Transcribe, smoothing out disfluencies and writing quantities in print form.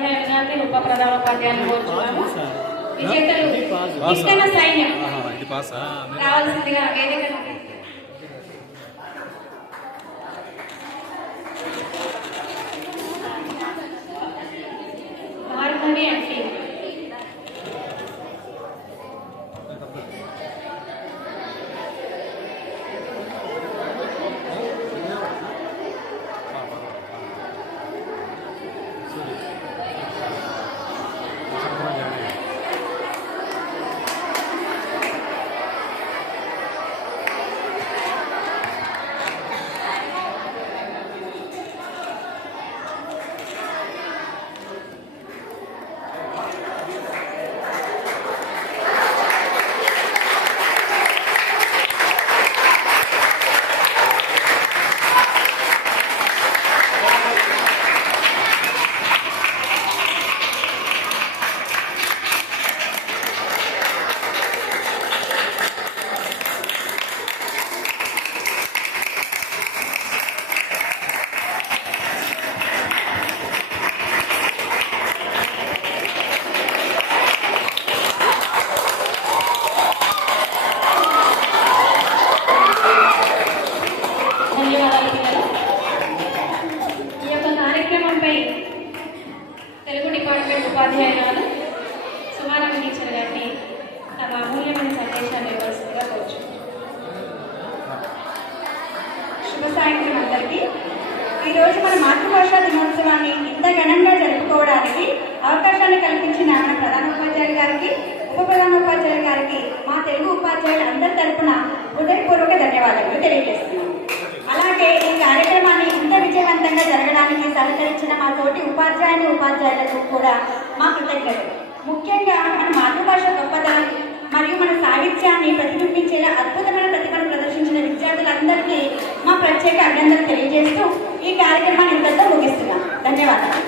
ఉపాధ్యాయులు గారిని ఉప ప్రధాన ఉపాధ్యాయులు కోరుచున్నాము. విజేతలు ఇష్టన సైన్యం రావాల్సిందిగా వేదిక భార్గవి అంటే తెలుగు డిపార్ట్మెంట్ ఉపాధ్యాయురాలు సుమారామ టీచర్ గారిని తమ అమూల్యమైన సందేశాన్ని ఇవ్వాల్సిందిగా కోరుచున్నాను. శుభ సాయంత్రం అందరికీ. ఈరోజు మన మాతృభాషా దినోత్సవాన్ని ఇంత ఘనంగా జరుపుకోవడానికి అవకాశాన్ని కల్పించిన మన ప్రధాన ఉపాధ్యాయులు గారికి, ఉప ప్రధాన ఉపాధ్యాయులు గారికి మా తెలుగు ఉపాధ్యాయులు అందరి తరపున హృదయపూర్వక ధన్యవాదాలు తెలియజేస్తున్నాను. అలాగే ఈ కార్యక్రమాన్ని ఇంత విజయవంతంగా జరగడానికి సహకరించిన మా తోటి ఉపాధ్యాయులకు కూడా మా కృతజ్ఞతలు. ముఖ్యంగా మన మాతృభాష గొప్పతనం మరియు మన సాహిత్యాన్ని ప్రతిబింబించేలా అద్భుతమైన ప్రతిభను ప్రదర్శించిన విద్యార్థులందరికీ మా ప్రత్యేక అభినందనలు తెలియజేస్తూ ఈ కార్యక్రమాన్ని ఇంతతో ముగిస్తున్నాం. ధన్యవాదాలు.